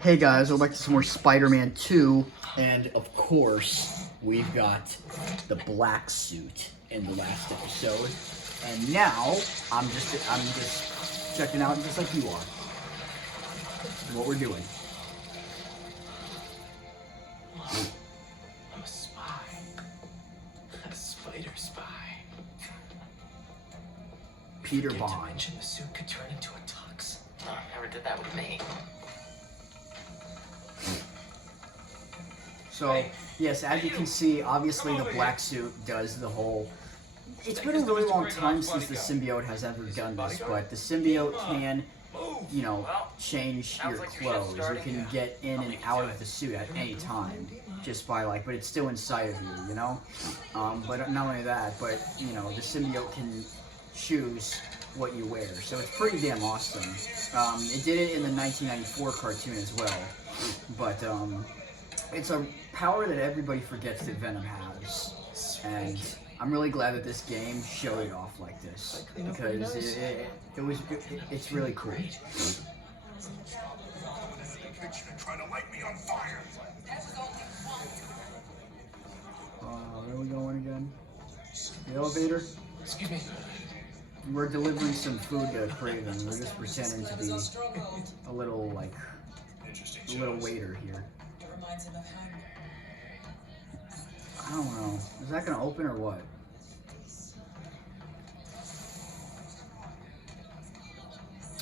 Hey guys, welcome back to some more Spider-Man 2, and of course, we've got the black suit in the last episode, and now I'm just checking out just like you are. What we're doing. I'm a spy. A spider spy. Peter Did you Bond. mention the suit could turn into a tux? Never did that with me. So, yes, as you can see, obviously the black suit does the whole... It's been a really long time since the symbiote has ever done this, but the symbiote can, you know, change your clothes. You can get in and out of the suit at any time, just by but it's still inside of you, you know? But not only that, but, you know, the symbiote can choose what you wear, so it's pretty damn awesome. It did it in the 1994 cartoon as well, but, it's a power that everybody forgets that Venom has, and I'm really glad that this game showed it off like this, because it's really cool. Where are we going again? The elevator? Excuse me. We're delivering some food to Craven. We're just pretending to be a little waiter here. I don't know. Is that gonna open or what?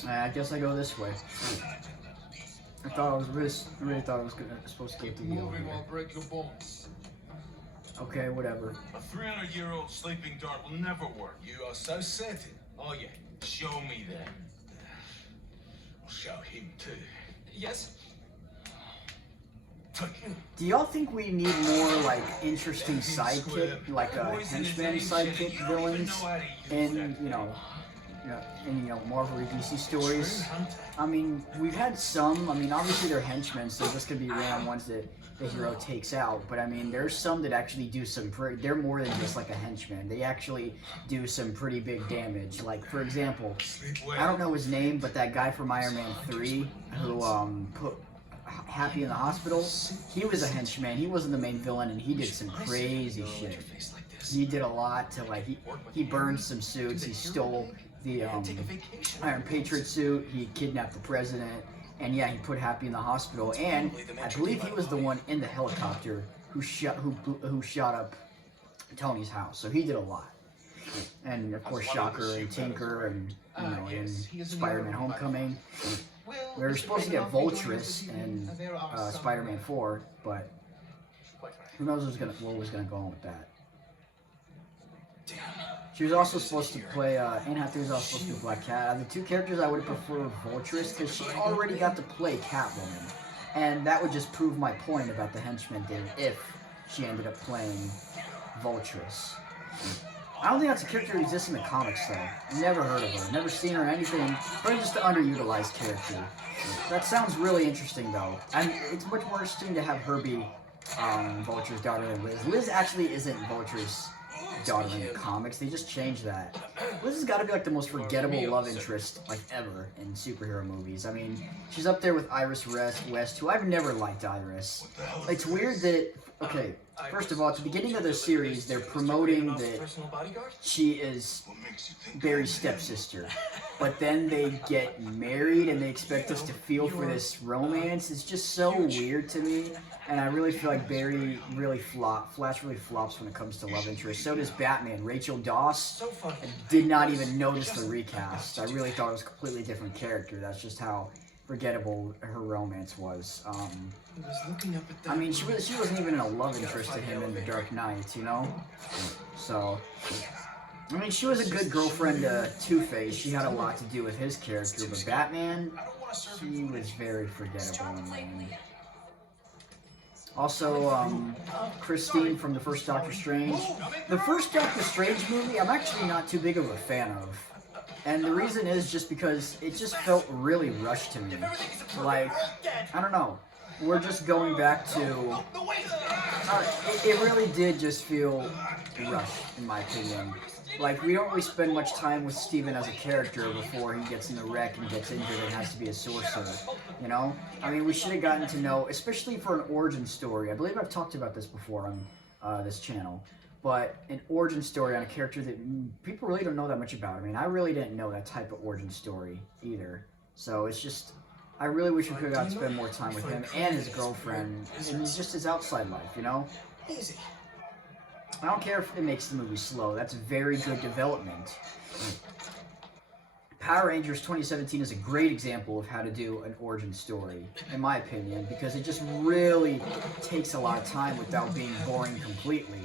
I guess I go this way. I thought I was really thought I was supposed to get to the Moving elevator. will break your bones. Okay, whatever. A 300-year-old sleeping dart will never work. You are so certain. Oh yeah, show me then. I'll show him too. Yes? Do y'all think we need more interesting sidekick, henchman sidekick villains in Marvel or DC stories? I mean, we've had some. I mean, obviously they're henchmen, so they're just gonna be random ones that the hero takes out. But I mean, there's some that actually do some they're more than just like a henchman. They actually do some pretty big damage. Like, for example, I don't know his name, but that guy from Iron Man 3 who put Happy in the hospital, he was a henchman. He wasn't the main villain, and he did some crazy shit. He did a lot to he burned some suits. He stole the Iron Patriot suit. He kidnapped the president, and yeah, he put Happy in the hospital. And I believe he was the one in the helicopter who shot up Tony's house. So he did a lot. And of course, Shocker and Tinker, and in Spider-Man: Homecoming. We were supposed to get Voltress in Spider-Man 4, but who knows what was gonna go on with that. She was also supposed to play, Anne Hathaway was also supposed to be Black Cat. The two characters I would prefer Voltress, because she already got to play Catwoman. And that would just prove my point about the henchman thing if she ended up playing Voltress. I don't think that's a character that exists in the comics, though. Never heard of her. Never seen her or anything. Probably just an underutilized character. That sounds really interesting, though. And it's much more interesting to have her be Vulture's daughter than Liz. Liz actually isn't Vulture's daughter in the comics. They just changed that. Liz has got to be the most forgettable love interest ever in superhero movies. I mean, she's up there with Iris West, who I've never liked Iris. It's weird that first of all, at the beginning of the series, they're promoting that she is Barry's stepsister. But then they get married and they expect us to feel for this romance. It's just so weird to me. And I really feel like Flash really flops when it comes to love interest. So does Batman. Rachel Dawes, I did not even notice the recast. I really thought it was a completely different character. That's just how forgettable her romance was. I mean, she wasn't even a love interest to him in The Dark Knight, you know? So, I mean, she was a good girlfriend to Two-Face. She had a lot to do with his character, but Batman, he was very forgettable in the end. Also, Christine from the first Doctor Strange. The first Doctor Strange movie, I'm actually not too big of a fan of. And the reason is just because it just felt really rushed to me. I don't know. We're just going back to... it really did just feel rushed, in my opinion. Like, we don't really spend much time with Steven as a character before he gets in the wreck and gets injured and has to be a sorcerer, you know? I mean, we should have gotten to know, especially for an origin story. I believe I've talked about this before on this channel, but an origin story on a character that people really don't know that much about. I mean, I really didn't know that type of origin story either. So it's just, I really wish we could have got to spend more time with him and his girlfriend and just his outside life, you know? Easy. I don't care if it makes the movie slow. That's very good development. Power Rangers 2017 is a great example of how to do an origin story, in my opinion, because it just really takes a lot of time without being boring completely.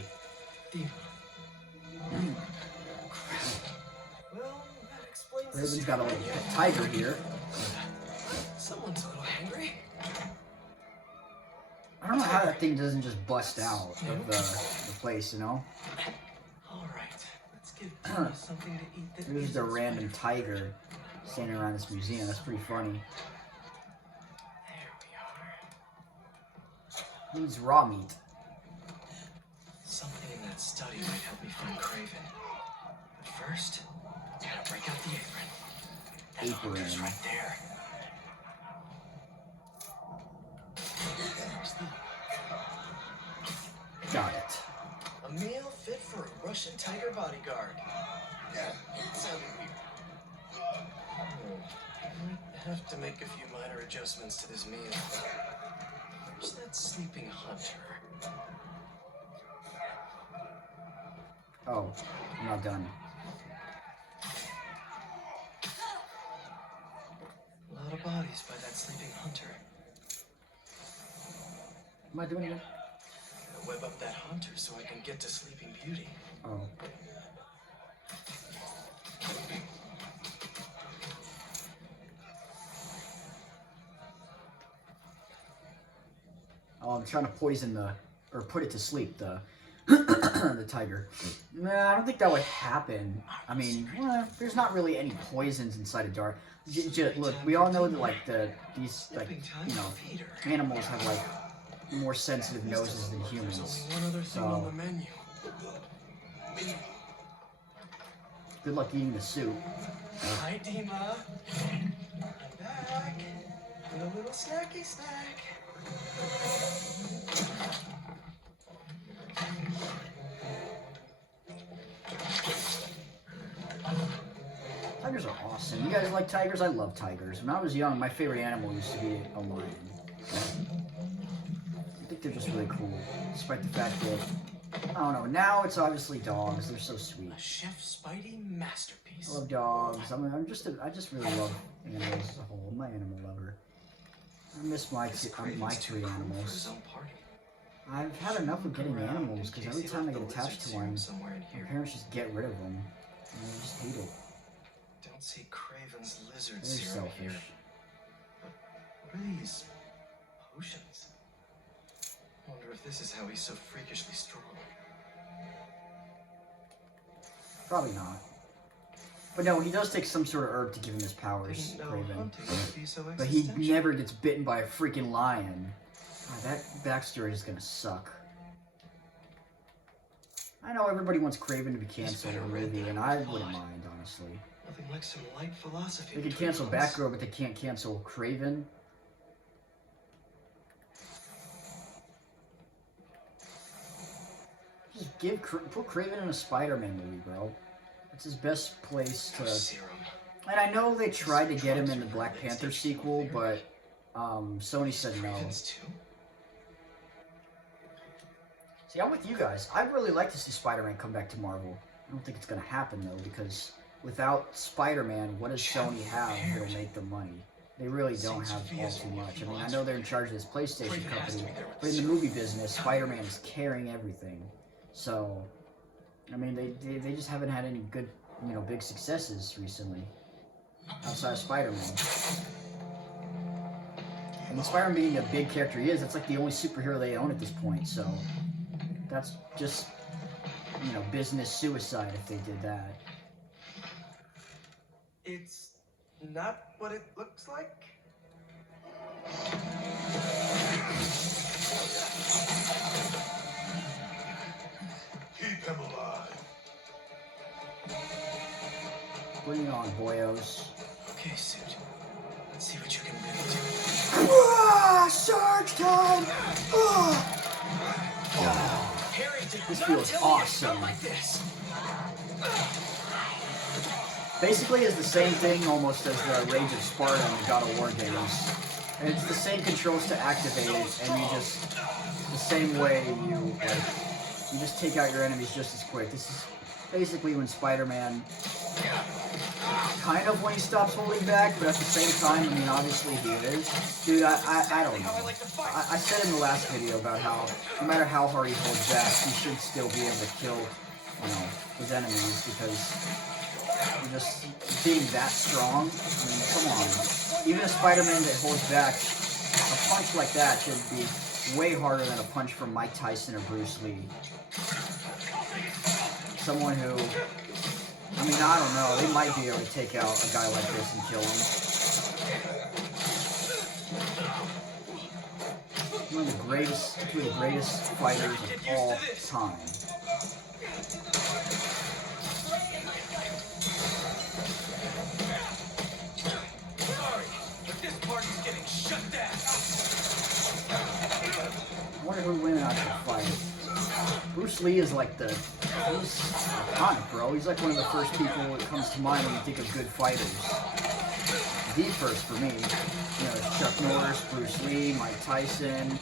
Well, that explains Raven's got a little tiger here. Someone's a little hungry. I don't know how that thing doesn't just bust out of the place, you know? All right, let's give Timmy something to eat. That There's isn't the random spider. tiger standing around this museum. That's pretty funny. There we are. Needs raw meat. Something in that study might help me find Craven. But first, gotta break out the apron. That hunter's right there. Got it. A meal fit for a Russian tiger bodyguard. Yeah, it sounded weird. Might have to make a few minor adjustments to this meal. Where's that sleeping hunter? Oh, I'm not done. A lot of bodies by that sleeping hunter. Am I doing it? Gotta web up that hunter so I can get to Sleeping Beauty. Oh. Oh, I'm trying to poison or put it to sleep, the the tiger. Nah, I don't think that would happen. I mean, there's not really any poisons inside a dark. Look, we all know that like these animals have like more sensitive noses than humans. Only one other thing on the menu. Good luck eating the soup. Hi, Dima. I'm back. And a little snacky snack. Tigers are awesome. You guys like tigers? I love tigers. When I was young, my favorite animal used to be a lion. I think they're just really cool, despite the fact that, I don't know, now it's obviously dogs. They're so sweet. A Chef Spidey masterpiece. I love dogs. I just really love animals as a whole. I'm an animal lover. I miss my three animals. I've had enough of getting animals because every time I get attached to one, my parents just get rid of them. And I just hate it. Don't see Craven's lizard They're serum selfish. here. What are these potions? Wonder if this is how he's so freakishly strong. Probably not. But no, he does take some sort of herb to give him his powers, Didn't know Craven. hunting would be so But he existential. never gets bitten by a freaking lion. God, that backstory is gonna suck. I know everybody wants Craven to be canceled in the movie, and I wouldn't mind, honestly. Nothing like some light philosophy. They could between cancel us. Batgirl, but they can't cancel Craven. Just put Craven in a Spider-Man movie, bro. It's his best place to. Serum. And I know they tried to get him in the Black Panther sequel, but Sony said no. Cravens too? See, I'm with you guys. I'd really like to see Spider-Man come back to Marvel. I don't think it's gonna happen though, because without Spider-Man, what does Sony have that'll make them money? They really don't have all too much. I mean, I know they're in charge of this PlayStation company, but in the movie business, Spider-Man is carrying everything. So, I mean, they just haven't had any good, big successes recently outside of Spider-Man. And Spider-Man being a big character he is, that's like the only superhero they own at this point. So, that's just, business suicide if they did that. It's not what it looks like. Keep him alive. Bring it on, boyos. Okay, Suit. Let's see what you can really do. Surge time! Harry did This not feels tell me it awesome. felt like this. Basically, it's the same thing almost as the Rage of Sparta in the God of War games. And it's the same controls to activate it, and you just the same way you just take out your enemies just as quick. This is basically when Spider-Man kind of when he stops holding back, but at the same time, I mean, obviously he is. Dude, I don't know. I said in the last video about how no matter how hard he holds back, he should still be able to kill, you know, his enemies because just being that strong. I mean, come on. Even a Spider-Man that holds back, a punch like that should be way harder than a punch from Mike Tyson or Bruce Lee. Someone who, I mean, I don't know, they might be able to take out a guy like this and kill him. One of the greatest fighters of all time. Sorry, but this party's getting shut down. I wonder who win after the fight. Bruce Lee is like he's iconic, bro. He's like one of the first people that comes to mind when you think of good fighters. The first for me. You know, Chuck Norris, Bruce Lee, Mike Tyson,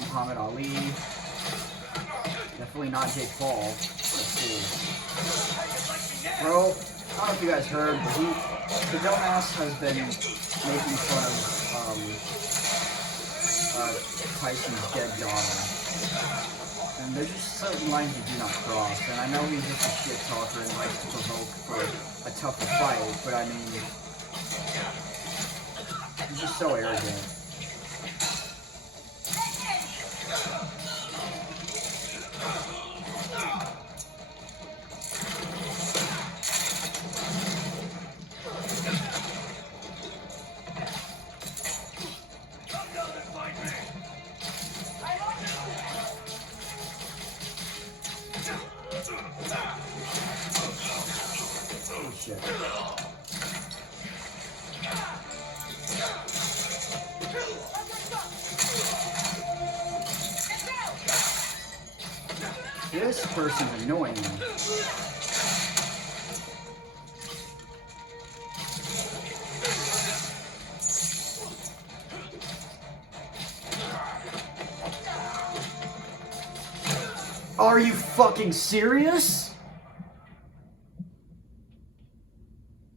Muhammad Ali. Definitely not Jake Paul. That's cool. Bro, I don't know if you guys heard, but the dumbass has been making fun of Tyson's dead daughter. And there's just certain lines you do not cross. And I know he's just a shit talker and likes to provoke for a tougher fight, but I mean, he's just so arrogant. Oh shit. This person's annoying me. Are you fucking serious?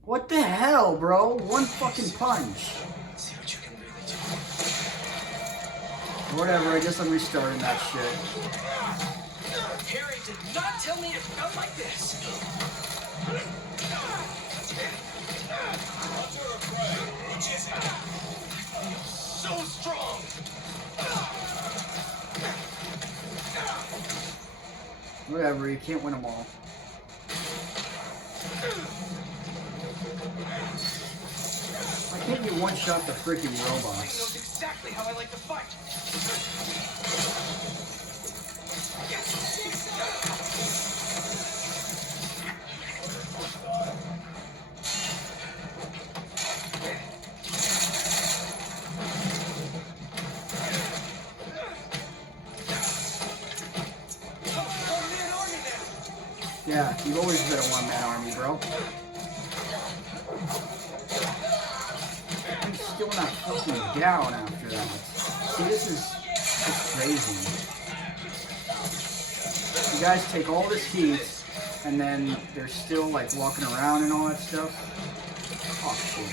What the hell, bro? One fucking punch. See what you can really do. Whatever, I guess I'm restarting that shit. Harry did not tell me it felt like this. So strong. Whatever, you can't win them all. Why can't you one-shot the freaking He robots? knows exactly how I like to fight. One-man army now. Yeah, you've always been a one-man army, bro. I'm still not fucking down after that. See, this is crazy. You guys take all this heat, and then they're still, like, walking around and all that stuff. Oh, shit.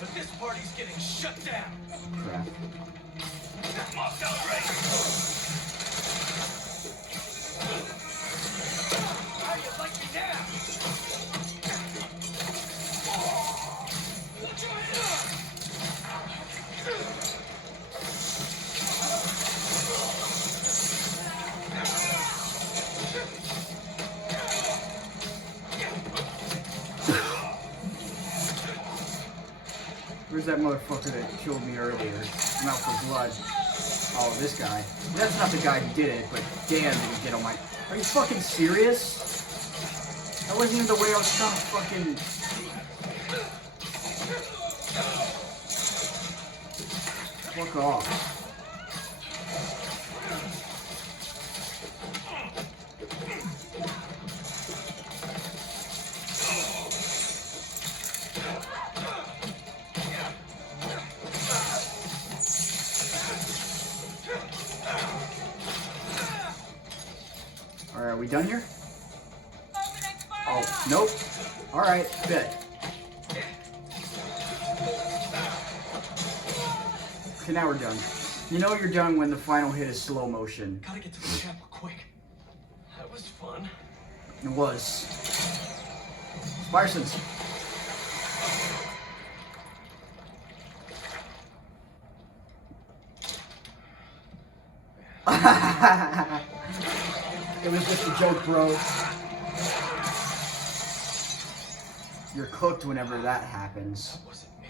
But this party's getting shut down. Crap. Moscow Race. How you like me now? Where's that motherfucker that killed me earlier? I'm out for blood. Oh, this guy. That's not the guy who did it, but damn, did he get on my... Are you fucking serious? That wasn't even the way I was trying to fucking... Fuck off. Alright, are we done here? Oh, nope. Alright, good. Okay, now we're done. You know you're done when the final hit is slow motion. Gotta get to the chapel quick. That was fun. It was. Spiresons. It was just a joke, bro. You're cooked whenever that happens. That wasn't me.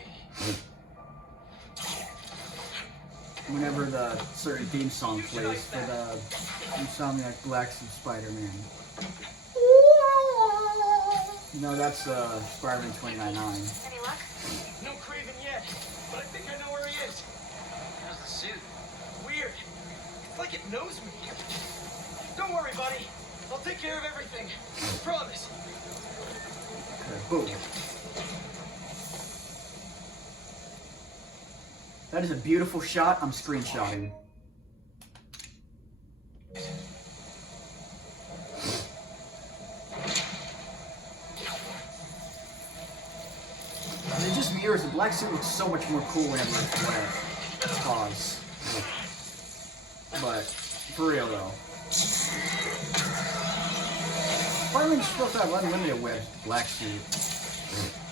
Whenever the certain theme song plays for the Insomniac Black Suit Spider-Man. No, that's Spider-Man 2099. Any luck? No Craven yet, but I think I know where he is. How's the suit? Weird. It's like it knows me. Don't worry, buddy. I'll take care of everything. Promise. Okay, boom. That is a beautiful shot. I'm screenshotting. It just mirrors the black suit looks so much more cool whenever it's wet. Pause. But for real though. Spider-Man's supposed to have unlimited webs black suit.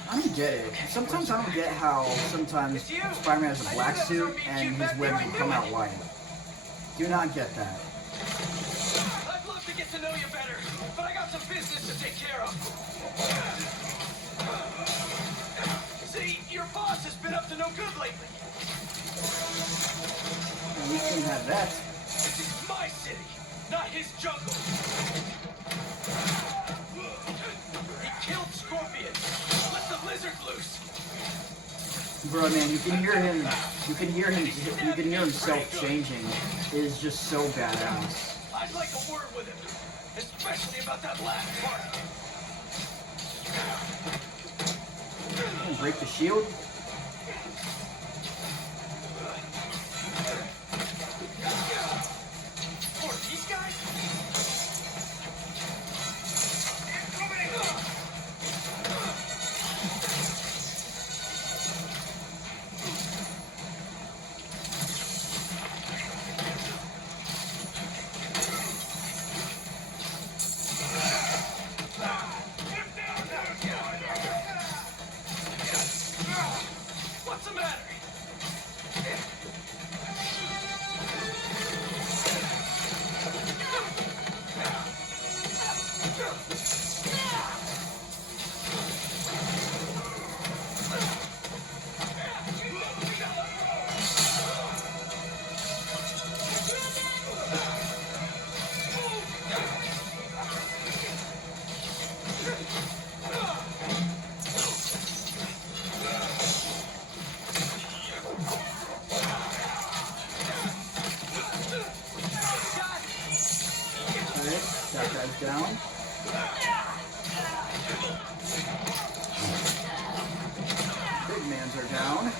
I don't get it. Sometimes I don't get how sometimes Spider-Man has a black suit and his webs will come out white. Do not get that. I'd love to get to know you better, but I got some business to take care of. See, your boss has been up to no good lately. We can have that. This is my city, not his jungle. He killed Scorpion. Let the lizard loose. Bro, man, you can hear him. You can hear himself changing. It is just so badass. I'd like a word with him, especially about that last part. Break the shield. For these guys? What's the matter? Alright, that guy's down. Big mans are down.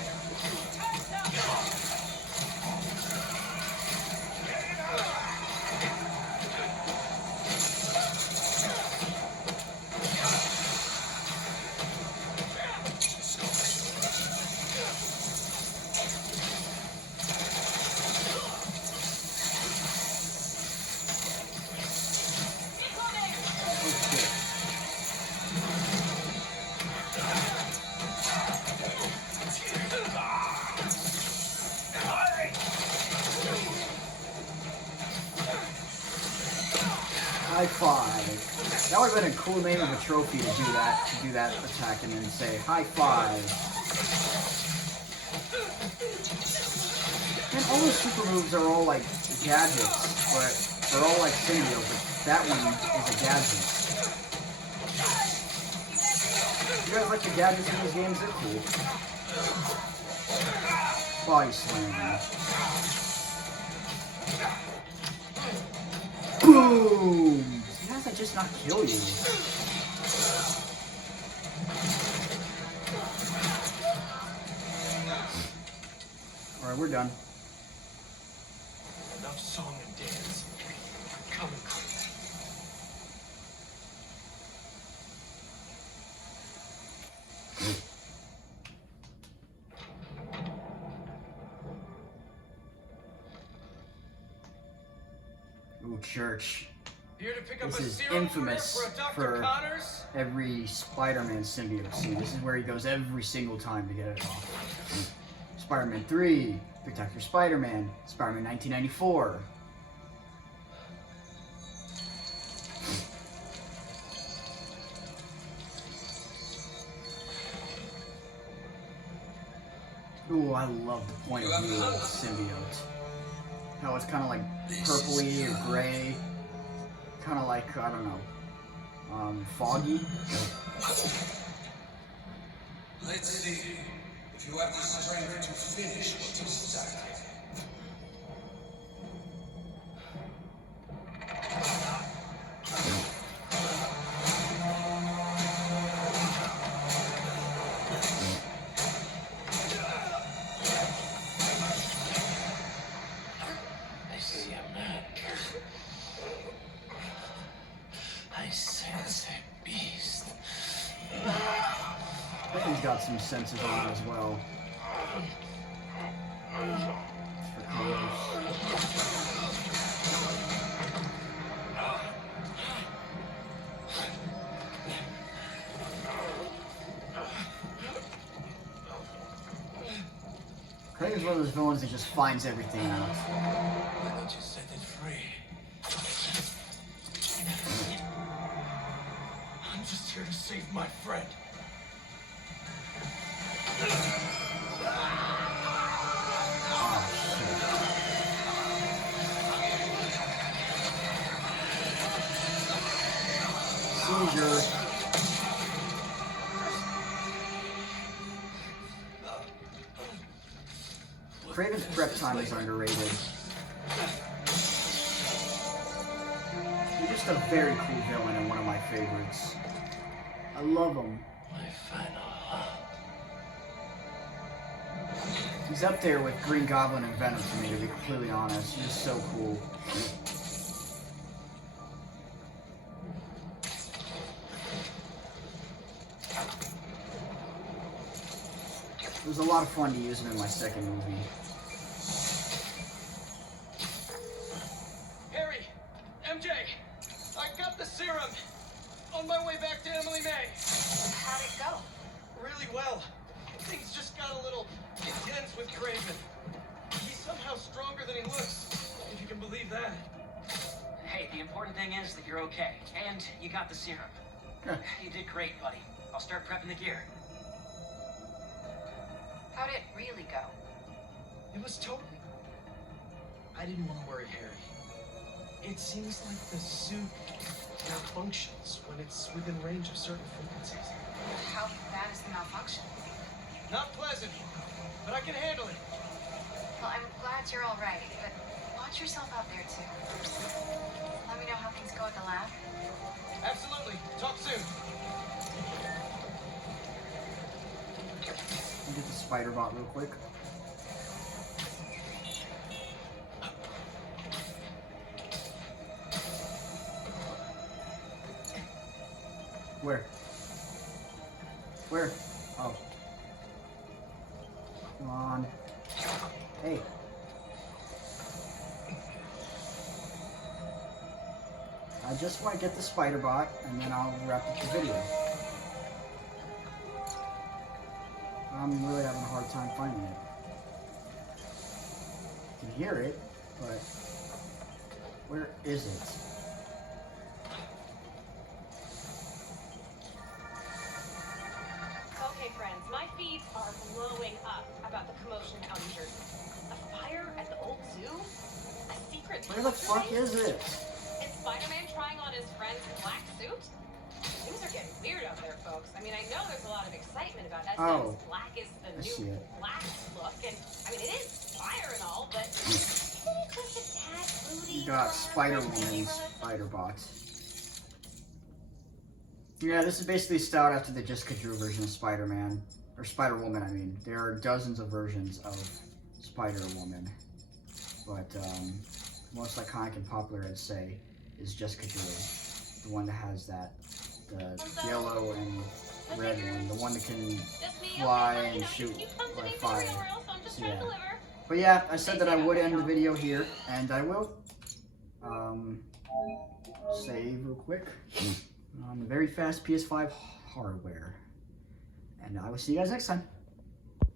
High five. That would have been a cool name of a trophy to do that attack and then say high five. And all those super moves are all like gadgets, but they're all like symbiotes, but that one is a gadget. guys like the gadgets in these games? They're cool. Body slam. Boom! How does that just not kill you? Alright, we're done. Enough song and dance. Come and clean. Ooh, church. Here to pick up This a is serum infamous order for Dr. for Connors? every Spider-Man symbiote scene. This is where he goes every single time to get it off. Spider-Man 3, Spectacular Spider-Man, Spider-Man 1994. Ooh, I love the point of view of the symbiote. How it's kind of like purpley or gray. Kind of like, I don't know, foggy. Let's see if you have the strength to finish what you started. I see a man. I sense a beast. I think he's got some senses on him as well. For colors. Craig is one of those villains that just finds everything out. Why don't you set it free? I'm just here to save my friend. Seizure. Kraven's prep time is underrated. He's just a very cool villain and one of my favorites. I love him. My final hunt. He's up there with Green Goblin and Venom for me, to be completely honest. He's just so cool. It was a lot of fun to use him in my second movie. Harry! MJ! I got the serum! On my way back to Emily May! How'd it go? Really well. Things just got a little intense with Craven. He's somehow stronger than he looks, if you can believe that. Hey, the important thing is that you're okay, and you got the serum. You did great, buddy. I'll start prepping the gear. How'd it really go? It was totally... I didn't want to worry Harry. It seems like the suit malfunctions when it's within range of certain frequencies. How bad is the malfunction? Not pleasant, but I can handle it. Well, I'm glad you're all right, but watch yourself out there, too. Let me know how things go at the lab. Absolutely. Talk soon. Let me get the spider bot real quick. Where? Where? Oh. Come on. Hey. I just want to get the spider bot, and then I'll wrap up the video. I'm really having a hard time finding it. I can hear it, but where is it? Okay, friends, my feeds are blowing up about the commotion out in Jersey. A fire at the old zoo? A secret Where the fuck is it? Is Spider-Man trying on his friend's black suit? Things are getting weird out there, folks. I mean, I know there's a lot of excitement about SM's Oh, black is I the see new it. black look, and I mean, it is fire and all, but isn't it just a tad fruity? You got for Spider-Woman, neighborhoods? Spider-Bot. Yeah, this is basically styled after the Jessica Drew version of Spider-Man. Or Spider-Woman, I mean. There are dozens of versions of Spider-Woman. But, most iconic and popular, I'd say, is Jessica Drew. The one that has that, the yellow and red one. The one that can Just me, fly okay, and you know, shoot you come to like me for fire. real, real, so I'm just So, trying yeah. to deliver. But yeah, I said that I would end the video here, and I will. Save real quick on the very fast PS5 hardware. And I will see you guys next time.